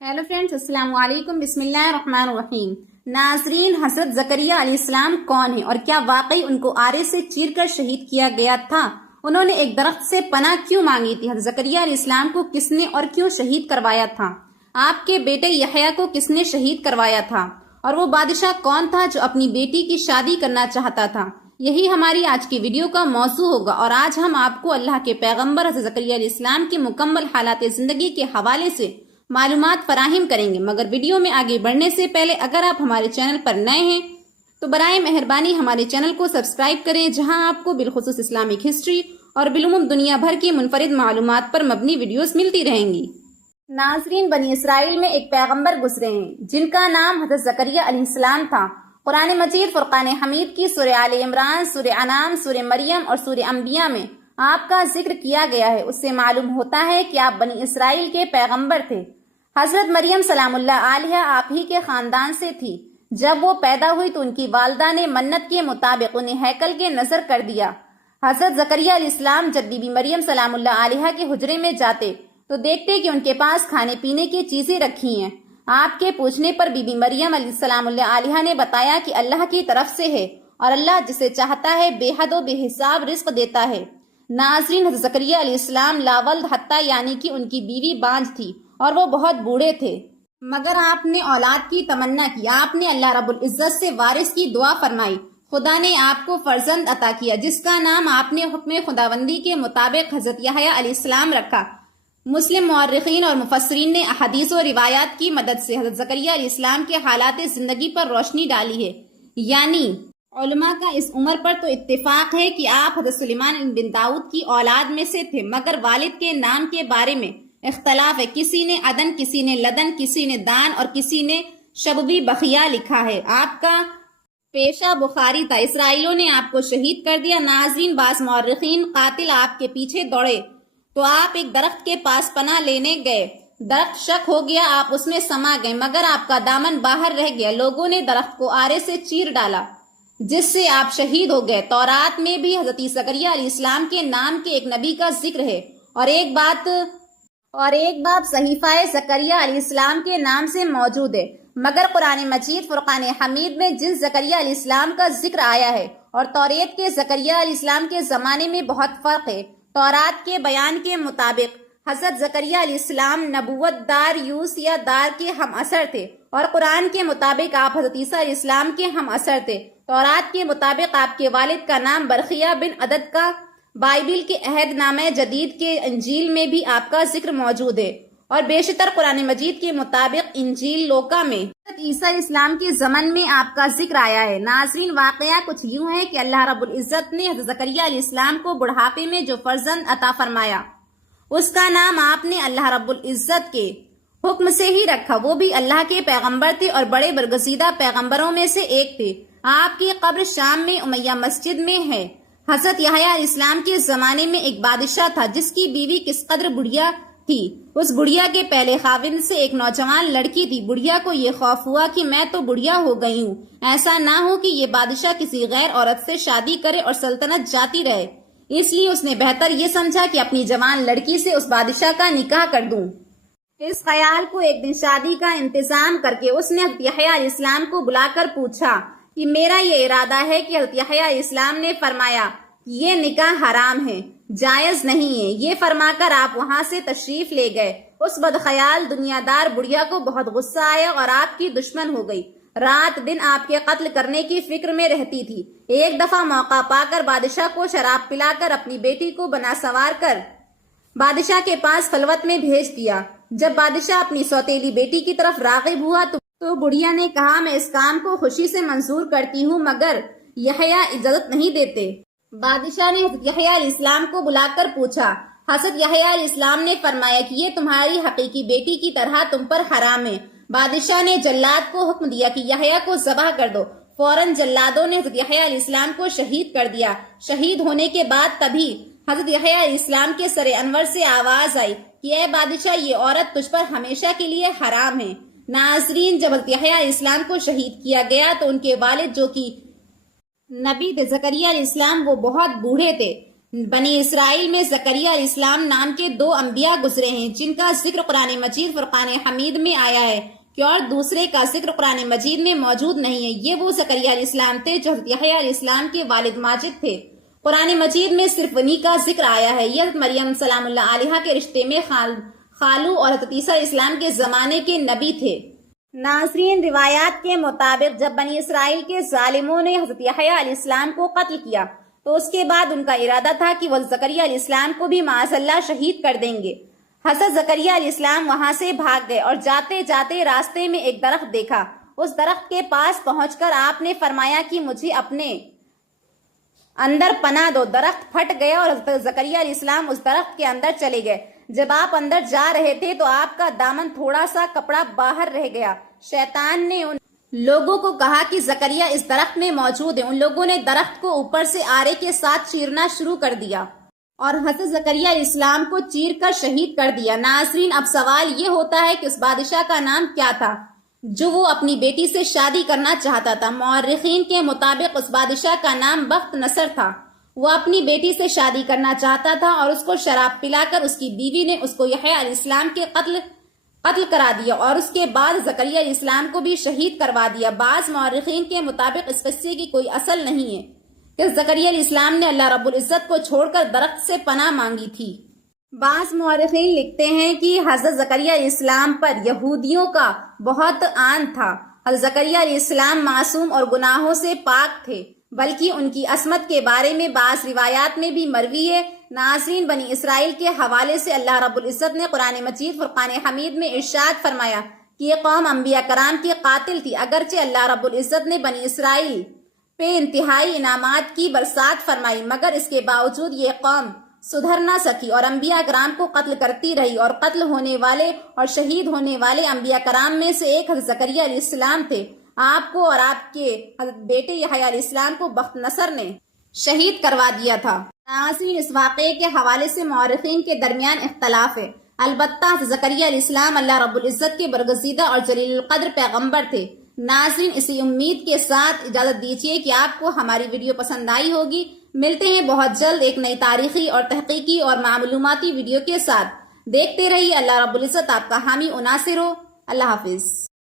Hello friends, अस्सलाम वालेकुम। बिस्मिल्लाह रहमान रहीम। नाजरीन, हजरत जकरिया अलैहिस्सलाम कौन है और क्या वाकई उनको आरे से चीरकर शहीद किया गया था? उन्होंने एक दरख्त से पनाह क्यों मांगी थी? हजरत जकरिया अलैहिस्सलाम को किसने और क्यों शहीद करवाया था? आपके बेटे यहया को किसने शहीद करवाया था? और वो बादशाह कौन था जो अपनी बेटी की शादी करना चाहता था? यही हमारी आज की वीडियो का मौजू होगा और आज हम आपको अल्लाह के पैगंबर हजरत जकरिया अलैहिस्सलाम की मुकम्मल हालात जिंदगी के हवाले से मालूमात फराहिम करेंगे। मगर वीडियो में आगे बढ़ने से पहले अगर आप हमारे चैनल पर नए हैं तो बराए मेहरबानी हमारे चैनल को सब्सक्राइब करें, जहां आपको बिलखुसूस इस्लामिक हिस्ट्री और बिलुमुम दुनिया भर की मुनफरिद मालूमात पर मबनी वीडियोस मिलती रहेंगी। नाजरीन, बनी इसराइल में एक पैगंबर गुजरे हैं जिनका नाम हजरत जकरिया अलैहिस्सलाम था। कुरान मजीद फुरकान हमीद की सूरह आले इमरान, सूरह अनाम, सूरह मरियम और सूरह अंबिया में आपका जिक्र किया गया है। उससे मालूम होता है कि आप बनी इसराइल के पैगंबर थे। हजरत मरियम सलामुल्लाह आलिहा आप ही के खानदान से थी। जब वो पैदा हुई तो उनकी वालदा ने मन्नत के मुताबिक उन्हें हैकल के नजर कर दिया। हजरत जकरिया अलैहिस्सलाम जब बीबी मरियम सलामुल्लाह आलिहा के हुजरे में जाते तो देखते कि उनके पास खाने पीने की चीजें रखी हैं। आपके पूछने पर बीबी मरियम सलामुल्लाह आलिहा ने बताया कि अल्लाह की तरफ से है और अल्लाह जिसे चाहता है बेहद व बेहिसाब रिस्क देता है। नाजरीन, हजरत जकरिया अलैहिस्सलाम लावल्द हत्ता यानी कि उनकी बीवी बांझ थी और वो बहुत बूढ़े थे, मगर आपने औलाद की तमन्ना की। आपने अल्लाह रब्बुल इज्जत से वारिस की दुआ फरमाई। खुदा ने आपको फर्जंद अता किया जिसका नाम आपने हुक्म खुदावंदी के मुताबिक हजरत यहया अलैहिस्सलाम रखा। मुस्लिम मुअर्रिखीन और मुफस्सिरीन ने हदीस और रिवायात की मदद से हजरत जकरिया अलैहिस्सलाम के हालात जिंदगी पर रोशनी डाली है। यानी उलमा का इस उम्र पर तो इत्तेफाक है कि आप हजरत सुलेमान बिन दाऊद की औलाद में से थे, मगर वालिद के नाम के बारे में इख्तलाफ है। किसी ने अदन, किसी ने लदन, किसी ने दान और किसी ने शबबी बखिया लिखा है। आपका पेशा बुखारी था। इसराइलों ने आपको शहीद कर दिया। नाज़रीन, बास मुअर्रिखीन कातिल आपके पीछे दौड़े तो आप एक दरख्त के पास पनाह लेने गए। दरख्त शक हो गया, आप उसमें समा गए, मगर आपका दामन बाहर रह गया। लोगों ने दरख्त को आरे से चीर डाला जिससे आप शहीद हो गए। तौरात में भी हजरत जकरिया अलैहिस्सलाम के नाम के एक नबी का जिक्र है और एक बाब सहीफाए जकरिया अलैहिस्सलाम के नाम से मौजूद है। मगर कुरान मजीद फुरकान हमीद में जिन जकरिया अलैहिस्सलाम का जिक्र आया है और तौरेत के जकरिया अलैहिस्सलाम के जमाने में बहुत फर्क है। तौरात के बयान के मुताबिक हजरत जकरिया अलैहिस्सलाम नबुवत दार यूस या दार के हम असर थे और कुरान के मुताबिक आप हजरत ईसा अलैहिस्सलाम के हम असर थे। तौरात के मुताबिक आपके वालिद का नाम बरखिया बिन अदद का बाइबिल के अहद नामे जदीद के इंजील में भी आपका जिक्र मौजूद है और बेशतर कुरान मजीद के मुताबिक इंजील लोका में हजरत ईसा इस्लाम के ज़मन में आपका जिक्र आया है। नाज़रीन, वाकया कुछ यूं है कि अल्लाह रब्बुल इज्जत ने हजरत जकरिया अलैहिस्सलाम को बुढ़ापे में जो फर्जंद अता फरमाया उसका नाम आपने अल्लाह रब्बुल इज्जत के हुक्म से ही रखा। वो भी अल्लाह के पैगंबर थे और बड़े बरगजीदा पैगंबरों में से एक थे। आपकी कब्र शाम में उमैया मस्जिद में है। हजरत यहया अलैहिस्सलाम के जमाने में एक बादशाह था जिसकी बीवी किस कदर बुढ़िया थी। उस बुढ़िया के पहले खाविंद से एक नौजवान लड़की थी। बुढ़िया को ये खौफ हुआ कि मैं तो बुढ़िया हो गई हूँ, ऐसा ना हो कि ये बादशाह किसी गैर औरत से शादी करे और सल्तनत जाती रहे। इसलिए उसने बेहतर ये समझा कि अपनी जवान लड़की से उस बादशाह का निकाह कर दूं। इस ख्याल को एक दिन शादी का इंतजाम करके उसने हजरत यहया अलैहिस्सलाम को बुलाकर पूछा कि मेरा ये इरादा है कि हजरत यहया अलैहिस्सलाम ने फरमाया कि ये निकाह हराम है, जायज नहीं है। ये फरमाकर आप वहां से तशरीफ ले गए। उस बदख्याल दुनियादार बुढ़िया को बहुत गुस्सा आया और आपकी दुश्मन हो गई। रात दिन आपके कत्ल करने की फिक्र में रहती थी। एक दफा मौका पाकर बादशाह को शराब पिलाकर अपनी बेटी को बना सवार कर बादशाह के पास खलवत में भेज दिया। जब बादशाह अपनी सौतेली बेटी की तरफ रागिब हुआ तो बुढ़िया ने कहा, मैं इस काम को खुशी से मंजूर करती हूँ, मगर यहया इजाजत नहीं देते। बादशाह ने हजरत यहया अलैहिस्सलाम को बुलाकर पूछा। हजरत यहया अलैहिस्सलाम ने फरमाया कि ये तुम्हारी हकीकी बेटी की तरह तुम पर हराम है। बादशाह ने जल्लाद को हुक्म दिया कि यहया को ज़बह कर दो। फौरन जल्लादों ने हजरत यहया अलैहिस्सलाम को शहीद कर दिया। शहीद होने के बाद तभी हजरत यहया अलैहिस्सलाम के सरे अनवर से आवाज आई कि ऐ बादशाह, ये औरत तुझ पर हमेशा के लिए हराम है। नाजरीन, जब हजरत यहया अलैहिस्सलाम को शहीद किया गया तो उनके वालिद जो कि नबी थे जकरिया अलैहिस्सलाम, वो बहुत बूढ़े थे। بنی اسرائیل میں زکریا علیہ السلام نام کے 2 انبیاء گزرے ہیں جن کا ذکر قرآن مجید فرقان حمید میں آیا ہے کہ اور دوسرے کا ذکر قرآن مجید میں موجود نہیں ہے۔ یہ وہ زکریا علیہ السلام تھے جو حضرت یحییٰ علیہ السلام کے والد ماجد تھے۔ قرآن مجید میں صرف انہی کا ذکر آیا ہے۔ یہ حضرت مریم سلام اللہ علیہا کے رشتے میں خالو اور حضرت عیسیٰ علیہ السلام کے زمانے کے نبی تھے۔ ناظرین، روایات کے مطابق جب بنی اسرائیل کے ظالموں نے حضرت یحییٰ علیہ السلام کو قتل کیا تو اس کے بعد ان کا ارادہ تھا کہ وہ زکریا علیہ السلام کو بھی معاذ اللہ شہید کر دیں گے۔ حضرت زکریا علیہ السلام وہاں سے بھاگ گئے اور جاتے جاتے راستے میں ایک درخت دیکھا۔ اس درخت کے پاس پہنچ کر آپ نے فرمایا کہ مجھے اپنے اندر پناہ دو۔ درخت پھٹ گیا اور حضرت زکریا علیہ السلام اس درخت کے اندر چلے گئے۔ جب آپ اندر جا رہے تھے تو آپ کا دامن تھوڑا سا کپڑا باہر رہ گیا۔ شیطان نے ان لوگوں کو کہا کہ زکریا اس درخت میں موجود ہے۔ ان لوگوں نے درخت کو اوپر سے آرے کے ساتھ چیرنا شروع کر دیا اور حضرت زکریا علیہ السلام کو چیر کر شہید کر دیا۔ ناظرین، اب سوال یہ ہوتا ہے کہ اس بادشاہ کا نام کیا تھا جو وہ اپنی بیٹی سے شادی کرنا چاہتا تھا؟ مورخین کے مطابق اس بادشاہ کا نام بخت نصر تھا۔ وہ اپنی بیٹی سے شادی کرنا چاہتا تھا اور اس کو شراب پلا کر اس کی بیوی نے اس کو یحییٰ علیہ السلام کے قتل کرا دیا اور اس کے بعد زکریا علیہ السلام کو بھی شہید کروا دیا۔ بعض مورخین کے مطابق اس قصے کی کوئی اصل نہیں ہے کہ زکریا علیہ السلام نے اللہ رب العزت کو چھوڑ کر درخت سے پناہ مانگی تھی۔ بعض مورخین لکھتے ہیں کہ حضرت زکریا علیہ السلام پر یہودیوں کا بہت آن تھا۔ حضرت زکریا علیہ السلام معصوم اور گناہوں سے پاک تھے، بلکہ ان کی عصمت کے بارے میں بعض روایات میں بھی مروی ہے۔ ناظرین، بنی اسرائیل کے حوالے سے اللہ رب العزت نے قرآن مجید فرقان حمید میں ارشاد فرمایا کہ یہ قوم انبیاء کرام کی قاتل تھی۔ اگرچہ اللہ رب العزت نے بنی اسرائیل پہ انتہائی انعامات کی برسات فرمائی، مگر اس کے باوجود یہ قوم سدھر نہ سکی اور انبیاء کرام کو قتل کرتی رہی، اور قتل ہونے والے اور شہید ہونے والے انبیاء کرام میں سے ایک حضرت زکریا علیہ السلام تھے۔ آپ کو اور آپ کے بیٹے یحییٰ علیہ السلام کو بخت نصر نے شہید کروا دیا تھا۔ ناظرین، اس واقعے کے حوالے سے مورخین کے درمیان اختلاف ہے۔ البتہ حضرت زکریا علیہ السلام اللہ رب العزت کے برگزیدہ اور جلیل القدر پیغمبر تھے۔ ناظرین، اسی امید کے ساتھ اجازت دیجیے کہ آپ کو ہماری ویڈیو پسند آئی ہوگی۔ ملتے ہیں بہت جلد ایک نئی تاریخی اور تحقیقی اور معلوماتی ویڈیو کے ساتھ۔ دیکھتے رہیے۔ اللہ رب العزت آپ کا حامی و ناصر ہو۔ اللہ حافظ۔